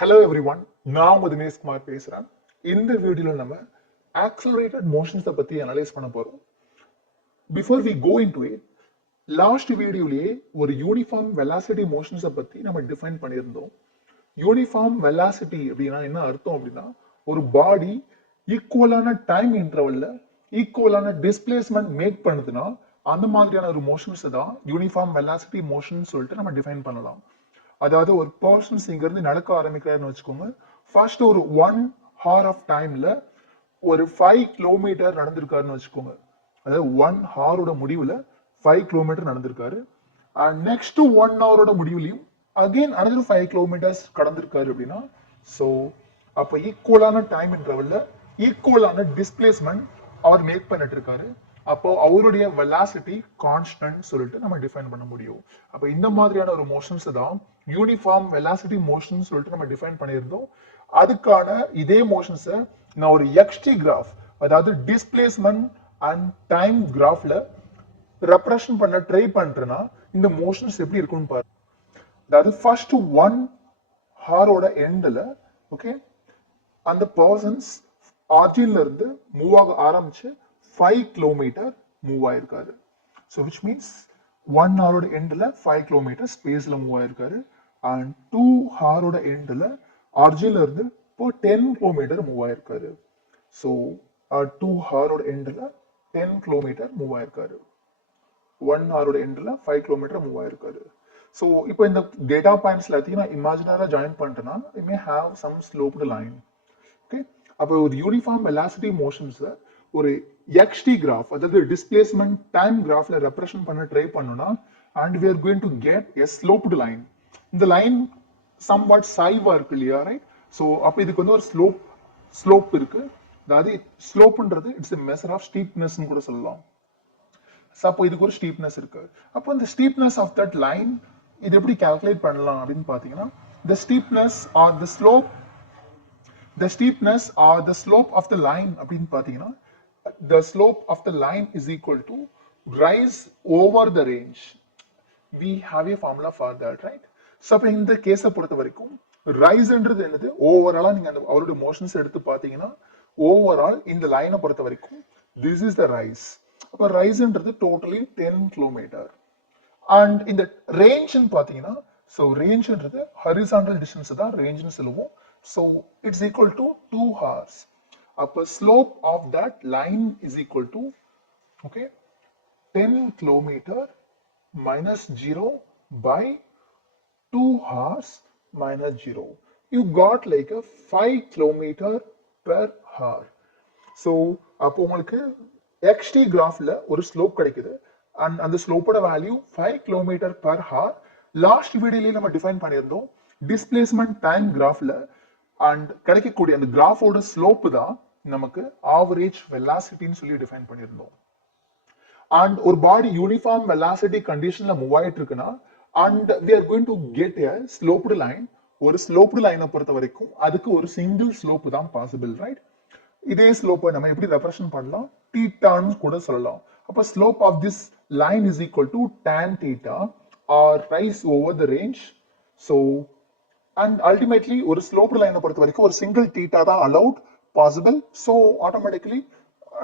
Hello everyone, நான் உங்க தினேஷ் குமார் பேசுறேன். இந்த வீடியோல நம்ம accelerated motions பத்தி அனலைஸ் பண்ண போறோம். Before we go into it, last வீடியோலயே ஒரு யூனிஃபார்ம் வெலாசிட்டி மோஷன்ஸ் பத்தி நம்ம டிஃபைன் பண்ணியிருந்தோம். யூனிஃபார்ம் வெலாசிட்டி அப்படின்னா என்ன அர்த்தம் அப்படின்னா, ஒரு பாடி ஈக்குவலான டைம் இன்டர்வல்ல ஈக்குவலான டிஸ்பிளேஸ்மெண்ட் மேக் பண்ணுதுன்னா அந்த மாதிரியான ஒரு மோஷன்ஸ் தான் யூனிஃபார்ம் வெலாசிட்டி மோஷன் சொல்லிட்டு நம்ம டிஃபைன் பண்ணலாம். அதாவது ஒரு பர்சன்ஸ் இங்க இருந்து நடக்க ஆரம்பிக்கிறாருன்னு வச்சுக்கோங்க. ஃபர்ஸ்ட் ஒரு 1 hour ஆஃப் டைம்ல ஒரு 5 கிலோமீட்டர் நடந்திருக்காருன்னு வச்சுக்கோங்க. அதாவது 1 ஹாரோட முடிவுல 5 கிலோமீட்டர் நடந்திருக்காரு. அண்ட் நெக்ஸ்ட் 1 ஹவரோட முடிவுலையும் அகைன் another 5 கிலோமீட்டர்ஸ் கடந்திருக்காரு அப்படின்னா, ஸோ அப்போ ஈக்குவலான டைம் இன்டர்வல்ல ஈக்குவலான டிஸ்பிளேஸ்மெண்ட் அவர் மேக் பண்ணிட்டு இருக்காரு. அப்போ அவருடைய வெலாசிட்டி கான்ஸ்டன்ட் சொல்லிட்டு நம்ம டிஃபைன் பண்ண முடியும். அப்போ இந்த மாதிரியான ஒரு மோஷன்ஸ் தான் யூனிஃபார்ம் வெலாசிட்டி மோஷன் சொல்லிட்டு நம்ம டிஃபைன் பண்ணியிருந்தோம். அதுக்கான இதே மோஷன்ஸை நான் ஒரு எக்ஸ்டி கிராஃப், அதாவது டிஸ்பிளேஸ்மெண்ட் அண்ட் டைம் கிராஃப்ல ரெப்ரசன்ட் பண்ண ட்ரை பண்றேன்னா இந்த மோஷன்ஸ் எப்படி இருக்கும்னு பாருங்க. அதாவது ஃபர்ஸ்ட் 1 ஹாரோட எண்ட்ல ஓகே அந்த பர்சன்ஸ் ஆர்ஜின்ல இருந்து மூவ் ஆக ஆரம்பிச்சு 5 கிலோமீட்டர் மூவ் ஆயிருக்காரு. ஸோ விச் மீன்ஸ் 1 ஹாரோட எண்ட்ல 5 கிலோமீட்டர் ஸ்பேஸ்ல மூவ் ஆயிருக்காரு. அண்ட் 2 ஹாரோட எண்ட்ல ஆர்ஜின்ல இருந்து இப்போ 10 கிலோமீட்டர் மூவ் ஆயிருக்காரு. ஸோ 2 ஹாரோட எண்ட்ல 10 கிலோமீட்டர் மூவ் ஆயிருக்காரு. 1 ஹாரோட எண்ட்ல 5 கிலோமீட்டர் மூவ் ஆயிருக்காரு. ஸோ இப்போ இந்த டேட்டா பாயிண்ட்ஸ் எல்லாத்தையும் நான் இமேஜினரா ஜாயின் பண்ணிட்டேன்னா it may have some sloped line. Okay, அப்போ ஒரு யூனிஃபார்ம் வெலாசிட்டி மோஷன்ஸ் ஒரு எக்ஸ்டி கிராஃப், அதாவது டிஸ்பிளேஸ்மெண்ட் டைம் கிராஃப்ல ரெப்ரசன்ட் பண்ண ட்ரை பண்ணோம்னா and we are going to get a sloped line. இந்த லைன் somewhat சாய்வா இருக்கு இல்லையா, ரைட்? ஸோ அப்போ இதுக்கு வந்து ஒரு ஸ்லோப் இருக்கு. அதாவது ஸ்லோப்ன்றது it's a measure of steepness கூட சொல்லலாம். அப்போ இதுக்கு ஒரு ஸ்டீப்னஸ் இருக்கு. அப்போ இந்த ஸ்டீப்னஸ் ஆஃப் தட் லைன் இது எப்படி கால்குலேட் பண்ணலாம் அப்படின்னு பாத்தீங்கன்னா, the steepness or the slope of the line அப்படின்னு பாத்தீங்கன்னா, the slope of the line is equal to rise over the range. We have a formula for that, right? So அப்ப இந்த கேஸை பொறுத்த வரைக்கும் ரைஸ்ன்றது என்னது, ஓவராலா நீங்க அந்த அவருடைய மோஷன்ஸ் எடுத்து பாத்தீங்கன்னா ஓவரால் இந்த லைனை பொறுத்த வரைக்கும் this is the rise. அப்ப ரைஸ்ன்றது டோட்டலி 10 கிலோமீட்டர். அண்ட் இந்த ரேஞ்ச்னு பாத்தீங்கன்னா, ஸோ ரேஞ்ச்ன்றது ஹரிசாண்டல் டிஸ்டன்ஸ் தான் ரேஞ்ச்னு சொல்லுவோம். So it's equal to 2 hours. அப்போ slope of that line is equal to okay 10 kilometre minus 0 by 2 hours minus 0. You got like a 5 kilometer per hour. So அப்போ உங்களுக்கு எக்ஸ்டி கிராஃப்ல ஒரு ஸ்லோப் கிடைக்குது. அண்ட் அந்த ஸ்லோப்போட value 5 kilometre per hour. Last வீடியோலயே நம்ம டிஃபைன் பண்ணியிருந்தோம் டிஸ்பிளேஸ்மெண்ட் டைம் கிராஃப்ல. அண்ட் கிடைக்கக்கூடிய அந்த கிராஃபோட ஸ்லோப் தான் நமக்கு ஆவரேஜ் வெலாசிட்டின்னு சொல்லி டிஃபைன் பண்ணியிருந்தோம். அண்ட் ஒரு பாடி யூனிஃபார்ம் வெலாசிட்டி கண்டிஷன்ல மூவ் ஆயிட்டு இருக்குன்னா and we are going to get a sloped line. ஒரு ஸ்லோப்டு லைனை பொறுத்த வரைக்கும் அதுக்கு ஒரு சிங்கிள் ஸ்லோப் தான் பாசிபிள், ரைட்? இதே ஸ்லோப்பை நம்ம எப்படி ரெப்ரசன்ட் பண்ணலாம், தீட்டான்னு கூட சொல்லலாம். அப்போ slope of this line is equal to tan theta or rise over the range. So and ultimately ஒரு ஸ்லோப்டு லைனை பொறுத்த வரைக்கும் ஒரு சிங்கிள் தீட்டா தான் allowed possible. So automatically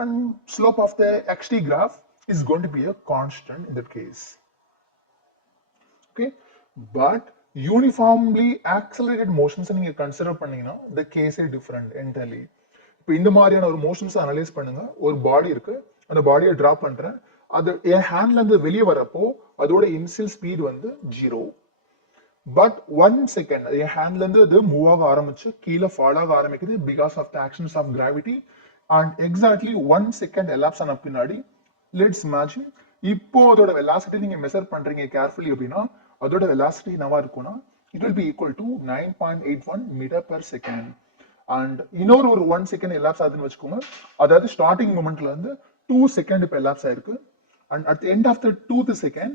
and slope of the XT graph is going to be a constant in that case. Okay, but uniformly accelerated motions நீங்க கன்சிடர் பண்ணீங்கன்னா the case is different entirely. இப்போ இந்த மாதிரியான ஒரு motions analyse பண்ணுங்க. ஒரு பாடி இருக்கு, அந்த பாடியை டிரா பண்றேன். அது என் ஹேண்ட்ல இருந்து வெளியே வரப்போ அதோட இனிஷியல் ஸ்பீட் வந்து 0. பட் 1 செகண்ட் என் ஹேண்ட்ல இருந்து அது மூவ் ஆக ஆரம்பிச்சு கீழே ஃபால் ஆக ஆரம்பிக்குது because of the actions of gravity. And exactly 1 second elapse ஆன பின்னாடி லெட்ஸ் இமேஜின் இப்போ அதோட வெலாசிட்டி நீங்க மெஷர் பண்றீங்க கேர்ஃபுல்லி அப்படின்னா அதோட வெலாசிட்டி என்னவா இருக்கும்னா it will be equal to 9.81 metre per second. And இன்னொரு ஒரு 1 செகண்ட் எலாப்ஸ் ஆகுதுன்னு வச்சுக்கோங்க. அதாவது ஸ்டார்டிங் மூமெண்ட்ல இருந்து 2 செகண்ட் இப்போ எலாப்ஸ் ஆயிருக்கு. And at end of the 2th second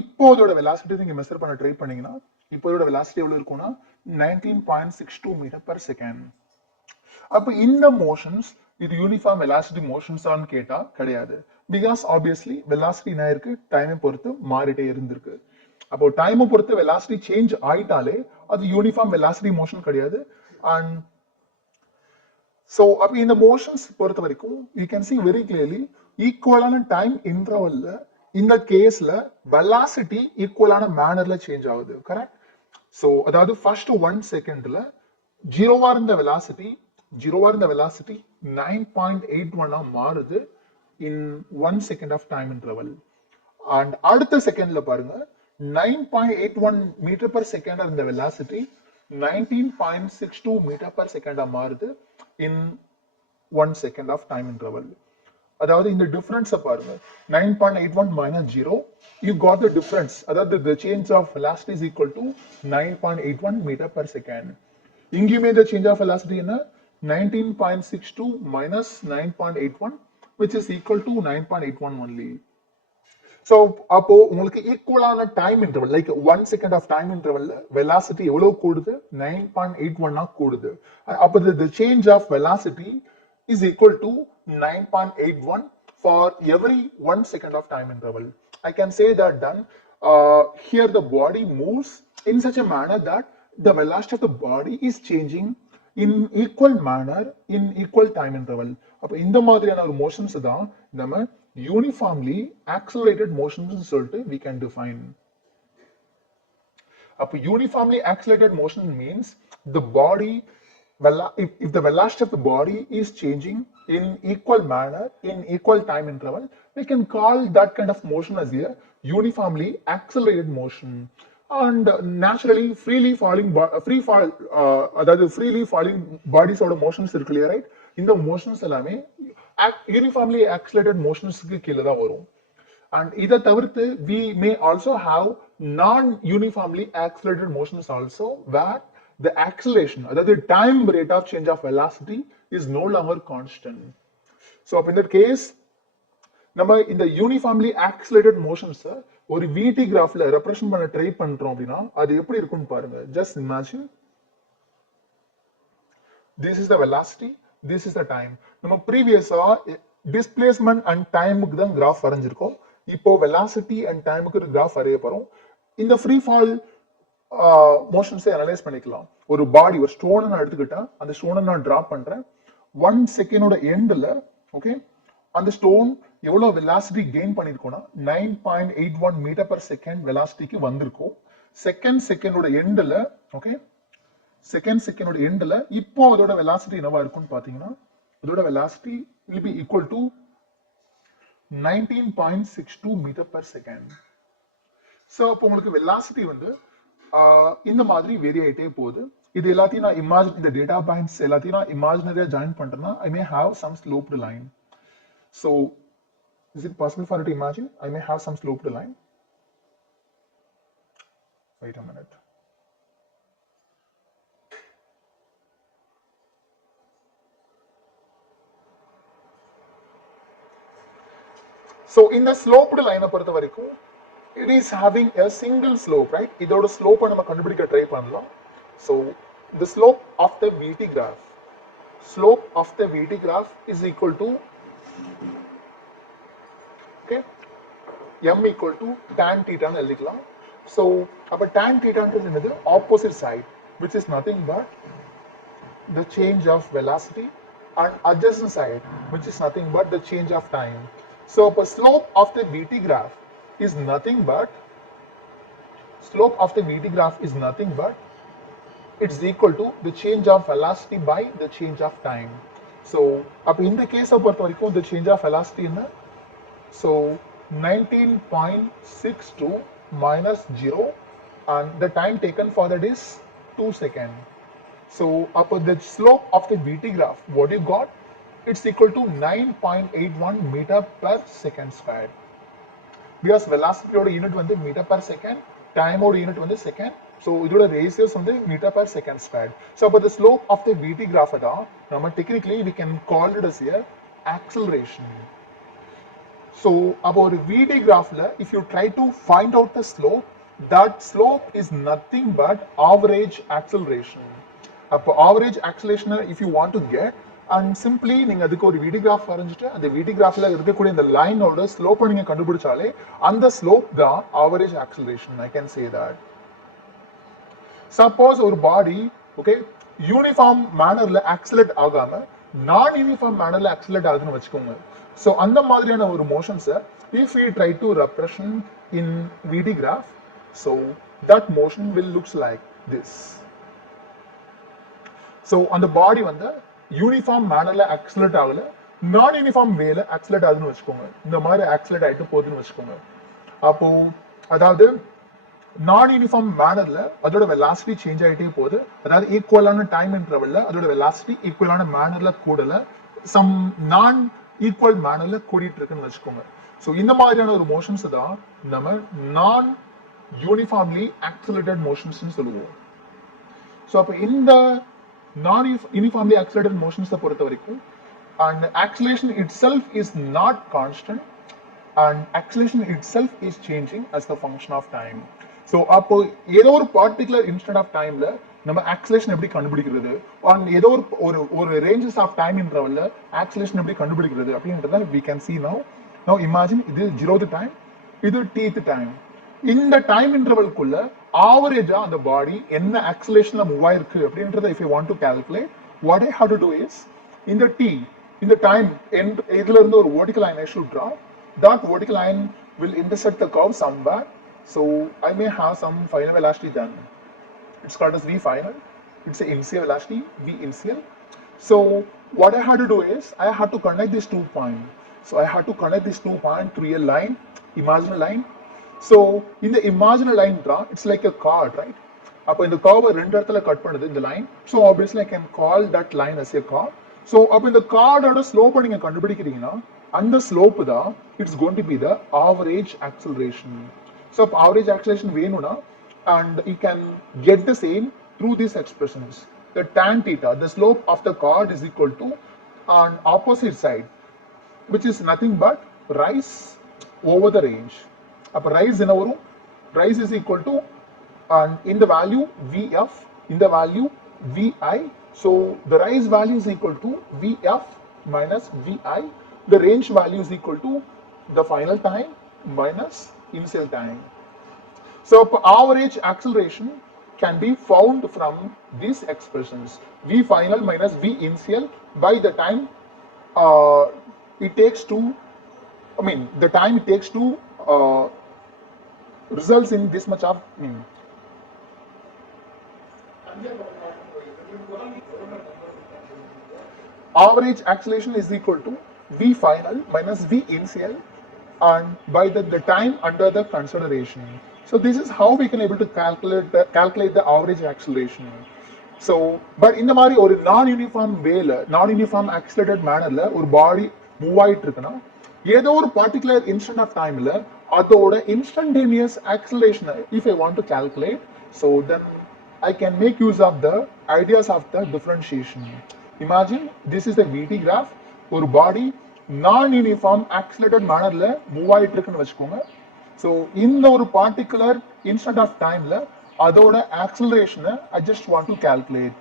இப்போ அதோட வெலாசிட்டி நீங்க மெஷர் பண்ண ட்ரை பண்ணீங்கன்னா இப்போ அதோட வெலாசிட்டி எவ்வளவு இருக்கும்னா 19.62 மீட்டர் பெர் செகண்ட். அப்போ இந்த மோஷன்ஸ் இது யூனிஃபார்ம் வெலாசிட்டி மோஷன்ஸ் ஆன்னு கேட்டா கிடையாது. பிகாஸ் ஆப்வியஸ்லி வெலாசிட்டி என்ன இருக்கு டைமை பொறுத்து மாறிட்டே இருந்திருக்கு. அப்போ டைமை பொறுத்து வெலாசிட்டி சேஞ்ச் ஆயிட்டாலே அது யூனிஃபார்ம் வெலாசிட்டி மோஷன் கிடையாது. அண்ட் ஸோ அப்போ இந்த மோஷன்ஸ் பொறுத்த வரைக்கும் you can see very clearly ஈக்குவலான டைம் இன்டர்வல்ல இந்த கேஸ்ல வெலாசிட்டி ஈக்குவலான மேனர்ல சேஞ்ச் ஆகுது. கரெக்ட்? ஸோ அதாவது ஃபர்ஸ்ட் 1 செகண்ட்ல ஜீரோவா இருந்த வெலாசிட்டி 9.81 மாறுது in 1 second of time interval. And அடுத்த செகண்ட்ல பாருங்க 9.81 மீட்டர் பர் செகண்ட் இருந்த வெலாசிட்டி 19.62 மீட்டர் பர் செகண்டா மாறுது in 1 second of time interval. அதாவது இந்த டிஃபரன்ஸை பாருங்க 9.81 minus 0 you got the difference. அதாவது the change of velocity is equal to 9.81 meter per second. இங்கேயுமே the change of velocity என்ன 19.62 minus 9.81 which is equal to 9.81 only. So அப்போ உங்களுக்கு ஈக்குவலான time interval like 1 second of time இன்டர்வல்ல வெலாசிட்டி எவ்வளவு கூடுது 9.81 கூடுது. அப்போ the change of velocity is equal to 9.81 for every 1 second of time interval. I can say that then here the body moves in such a manner that the velocity of the body is changing in equal manner in equal time interval. அப்ப இந்த மாதிரியான ஒரு மோஷன்ஸ் தான் நம்ம uniformly accelerated motions சொல்லிட்டு we can define. அப்ப uniformly accelerated motion means the body if the velocity of the body is changing in equal manner in equal time interval, we can call that kind of motion as a uniformly accelerated motion. And naturally freely falling bodies oda motions irukku, right? இந்த motions எல்லாமே uniformly accelerated motionsக்கு கீழ தான் வரும். And இதை தவிர்த்து we may also have non-uniformly accelerated motions also where the acceleration, the time rate of change of velocity is no longer constant. So in that case, நம்ம இந்த uniformly accelerated motions ஒரு VT கிராஃப்ல ரெப்ரசன்ட் பண்ண ட்ரை பண்றோம் அப்படின்னா அது எப்படி இருக்கும்னு பாருங்க. Just imagine this is the velocity, this is the time. நம்ம ப்ரீவியஸா டிஸ்பிளேஸ்மெண்ட் அண்ட் டைமுக்கு தான் கிராஃப் வரைஞ்சிருக்கோம். இப்போ வெலாசிட்டி அண்ட் டைமுக்கு ஒரு கிராஃப் வரைய போறோம். இந்த ஃப்ரீ ஃபால் மோஷன்ஸை அனலைஸ் பண்ணிக்கலாம். ஒரு பாடி ஒரு ஸ்டோனை நான் எடுத்துக்கிட்டேன், அந்த ஸ்டோனை நான் டிராப் பண்றேன். 1 செகண்டோட எண்ட்ல ஓகே அந்த ஸ்டோன் எவ்வளவு வெலாசிட்டி கெயின் பண்ணிருக்கோம்னா 9.81 மீட்டர் பர் செகண்ட் வெலாசிட்டிக்கு வந்திருக்கும். செகண்டோட எண்ட்ல ஓகே செகண்டோட எண்ட்ல இப்போ அதோட வெலாசிட்டி என்னவா இருக்கும்னு பாத்தீங்கன்னா அதோட velocity will be equal to 19.62 meter per second. So அப்போ உங்களுக்கு வெலாசிட்டி வந்து இந்த மாதிரி வேரி ஆயிட்டே போகுது. இது எல்லாத்தையும் நான் இந்த டேட்டா பாயிண்ட்ஸ் எல்லாத்தையும் நான் இமேஜினரியா ஜாயின் பண்றேன்னா I may have some sloped line. So is it possible for you to imagine? I may have some sloped line. Wait a minute. So in the sloped line பொறுத்த வரைக்கும் it is having a single slope, right? இதோட slope நம்ம கண்டுபிடிக்க ட்ரை பண்ணலாம். So the slope of the VT graph is equal to okay m equal to tan theta ன்னு எழுதிக்கலாம். So அப்ப tan theta ன்றது opposite side which is nothing but the change of velocity and adjacent side which is nothing but the change of time. So the slope of the VT graph is nothing but it's equal to the change of velocity by the change of time. So in the case of the change of velocity in so 19.62 minus 0 and the time taken for that is 2 seconds. So the slope of the VT graph, what you got? It's equal to 9.81 meter per second squared. Because velocity oda unit வந்து meter per second, time oda unit வந்து second. So இதோட ratios வந்து meter per second squared. So but the slope of the VT graph தான் நம்ம technically we can call it as a acceleration. So about VT graphல if you try to find out the slope, that slope is nothing but average acceleration. அப்போ average acceleration if you want to get and simply நீங்க அதுக்கு ஒரு VT graph வரைஞ்சிட்டு அந்த VT graphல இருக்கக்கூடிய இந்த லைனோட ஸ்லோப்பை நீங்க கண்டுபிடிச்சாலே அந்த ஸ்லோப் தான் average acceleration. I can say that. Suppose ஒரு பாடி ஓகே யூனிஃபார்ம் மேனர்ல ஆக்சிலேட் ஆகாம நான் யூனிஃபார்ம் மேனர்ல ஆக்சிலேட் ஆகுதுன்னு வச்சுக்கோங்க. ஸோ அந்த மாதிரியான ஒரு மோஷன்ஸை if we try to represent in VD graph, so that motion will looks like this. So on the body வந்து யூனிஃபார்ம் மேனர்ல ஆக்சிலேட் ஆகல நான் யூனிஃபார்ம் வேல ஆக்சிலேட் ஆகுதுன்னு வச்சுக்கோங்க. இந்த மாதிரி ஆக்சிலேட் ஆயிட்டு போகுதுன்னு வச்சுக்கோங்க. அப்போ அதாவது நான் யூனிஃபார்ம் மேனர்ல அதோட வெலாசிட்டி சேஞ்ச் ஆகிட்டே போகுது. அதாவது ஈக்குவலான டைம் இன்டர்வல்ல அதோட வெலாசிட்டி ஈக்குவலான மேனர்ல கூடல சம் நான் ஈக்குவல் மேனர்ல கூடிட்டு இருக்குன்னு வச்சுக்கோங்க. ஸோ இந்த மாதிரியான ஒரு மோஷன்ஸ் தான் நம்ம நான் யூனிஃபார்ம்லி ஆக்சிலேட்டட் மோஷன்ஸ் சொல்லுவோம். ஸோ அப்போ இந்த நான் யூனிஃபார்ம்லி ஆக்சிலேட்டட் மோஷன்ஸை பொறுத்த வரைக்கும் and acceleration itself is not constant and acceleration itself is changing as the function of time. So அப்போ ஏதோ ஒரு particular instant of timeல நம்ம acceleration எப்படி கண்டுபிடிக்கிறது on ஏதோ ஒரு ranges of time intervalல acceleration எப்படி கண்டுபிடிக்கிறது அப்படின்றத we can see now. Now imagine இது 0th time, இது tth time. இந்த டைம் இன்டர்வல்குள்ள ஆவரேஜா அந்த பாடி என்ன ஆக்சிலேஷன்ல மூவ் ஆயிருக்கு அப்படின்றத if you want to calculate, what I have to do is இந்த t இந்த time இதுல இருந்து ஒரு vertical line I should draw. That vertical line will intersect the curve somewhere. So I may have some final velocity then. It's called as v final. It's a initial velocity, v initial. So what I had to do is I had to connect these 2 points. So I had to connect these 2 points through a line, imaginary line. So in the imaginary line draw, it's like a chord, right? அப்போ இந்த curve ரெண்டு இடத்துல கட் பண்ணுது இந்த line. So obviously I can call that line as a chord. So அப்போ இந்த கார்டோட ஸ்லோப்பை நீங்க கண்டுபிடிக்கிறீங்கன்னா அந்த ஸ்லோப் தான் it's going to be the average acceleration. So அப்போ ஆவரேஜ் ஆக்சலரேஷன் வேணும்னா and you can get the same through this expressions. The tan theta, the slope of the chord is equal to on opposite side, which is nothing but rise over the range. அப்போ rise என்ன வரும்? Rise is equal to and in the value vf, in the value vi. So the rise value is equal to Vf minus Vi. The range value is equal to the final time minus initial time. So average acceleration can be found from these expressions. V final minus V initial by the time it takes to, the time it takes to results in this much of average acceleration is equal to V final minus V initial and by the time under the consideration. So this is how we can able to calculate the average acceleration. So but இந்த மாதிரி ஒரு non-uniform wayல non-uniform accelerated mannerல ஒரு body move ஆயிட்டு இருக்குன்னா ஏதோ ஒரு particular instant of timeல அதோட instantaneous acceleration if I want to calculate, so then I can make use of the ideas of the differentiation. Imagine this is the VT graph. ஒரு பாடி நான் யூனிஃபார்ம் ஆக்சிலேட்டட் மேனர்ல மூவ் ஆயிட்டு இருக்குன்னு வச்சுக்கோங்க. ஸோ இந்த ஒரு பார்ட்டிகுலர் இன்ஸ்டன்ட் ஆஃப் டைம்ல அதோட ஆக்சிலரேஷனை I just want to calculate.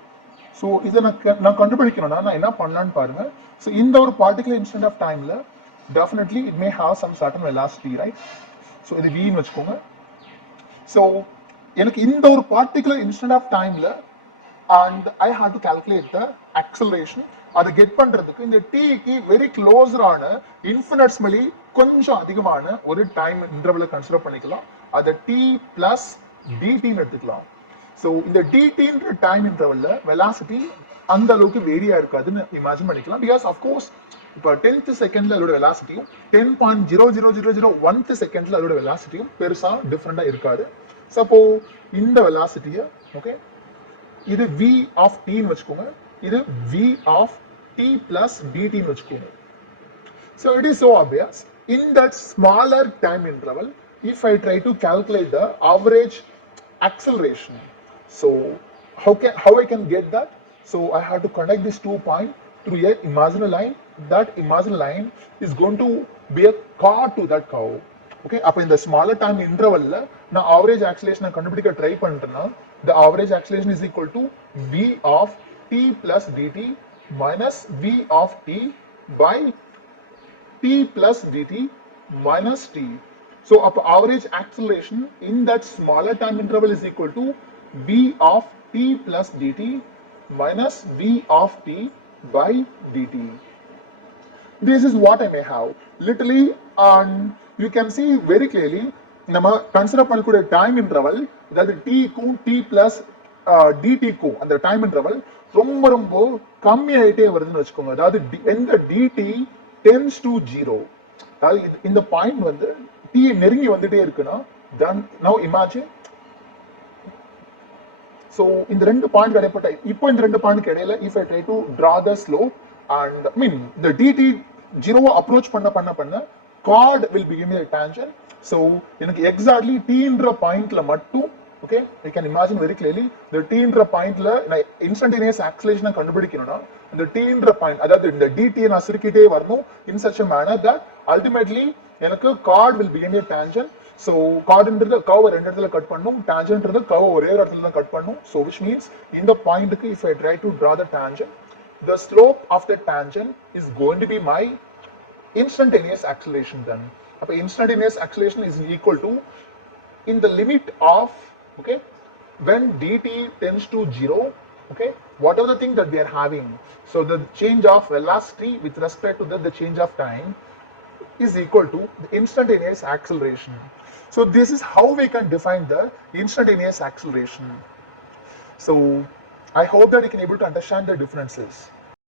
So இதை நான் கண்டுபிடிக்கணும்னா நான் என்ன பண்ணலான்னு பாருங்க. ஸோ இந்த ஒரு பார்ட்டிகுலர் இன்ஸ்டன்ட் ஆஃப் டைம்ல definitely it may have some certain velocity, right? So இது வின்னு வச்சுக்கோங்க. ஸோ எனக்கு இந்த ஒரு பார்ட்டிகுலர் இன்ஸ்டன்ட் ஆஃப் டைம்ல and I had to calculate the acceleration. அதை கெட் பண்றதுக்கு இந்த டீக்கு வெரி க்ளோஸரான இன்ஃபினிட்ஸ்மலி கொஞ்சம் அதிகமான ஒரு டைம் இன்டர்வலை கன்சிடர் பண்ணிக்கலாம். அதை டி பிளஸ் டிடின்னு எடுத்துக்கலாம். ஸோ இந்த டிடின்ற டைம் இன்டர்வல்ல வெலாசிட்டி அந்த அளவுக்கு வேரியா இருக்காதுன்னு இமேஜின் பண்ணிக்கலாம். பிகாஸ் அஃப்கோர்ஸ் இப்போ 10th செகண்ட்ல அதோட வெலாசிட்டியும் 10.00001th செகண்ட்ல அதோட வெலாசிட்டியும் பெருசா டிஃப்ரெண்டா இருக்காது. சப்போ இந்த வெலாசிட்டியை ஓகே இது v of t ன்னு வச்சுக்கோங்க, இது v of t plus dt ன்னு வச்சுக்கோங்க. So it is so obvious in that smaller time interval if I try to calculate the average acceleration. So how I can get that? So I have to connect these 2 points through a imaginary line. That imaginary line is going to be a chord to that curve. Okay, அப்ப இந்த smaller time intervalல நான் average acceleration கண்டுபிடிக்க ட்ரை பண்றேன்னா the average acceleration is equal to v of t plus dt minus v of t by t plus dt minus t. So average acceleration in that smaller time interval is equal to v of t plus dt minus v of t by dt. This is what I may have. Literally, and you can see very clearly, நம்ம கன்சிடர் பண்ணக்கூடிய time interval, அதாவது t-க்கும் t plus dt-க்கும் அந்த time interval ரொம்ப ரொம்ப கம்மி ஆயிட்டே வருதுன்னு வச்சுக்கோங்க. அதாவது எந்த dt tends to 0, அதாவது இந்த பாயிண்ட் வந்து t நெருங்கி வந்துட்டே இருக்குன்னா, then now imagine, so இந்த ரெண்டு பாயிண்ட் இடைப்பட்ட, இப்போ இந்த ரெண்டு பாயிண்ட் இடையில if I try to draw the slope and I mean the dt 0 அப்ரோச் பண்ண chord will be giving me a tangent. So எனக்கு exactly t என்ற பாயிண்ட்ல மட்டும், okay, you can imagine very clearly the t என்ற பாயிண்ட்ல நான் instantaneous acceleration கண்டுபிடிக்கணும்னா இந்த t என்ற பாயிண்ட், அதாவது இந்த dt நான் சுருக்கிட்டே வரணும் in such a manner that ultimately எனக்கு chord will be giving a tangent. So chordன்றது curve ரெண்டு இடத்துல கட் பண்ணும், tangentன்றது curve ஒரே ஒரு இடத்துல தான் கட் பண்ணும். So which means இந்த பாயிண்ட்க்கு if I try to draw the tangent, the slope of the tangent is going to be my instantaneous acceleration. Then அப்ப instantaneous acceleration is equal to in the limit of, okay, when dt tends to 0, okay, whatever the thing that we are having, so the change of velocity with respect to the change of time is equal to the instantaneous acceleration. So this is how we can define the instantaneous acceleration. So I hope that you can able to understand the differences.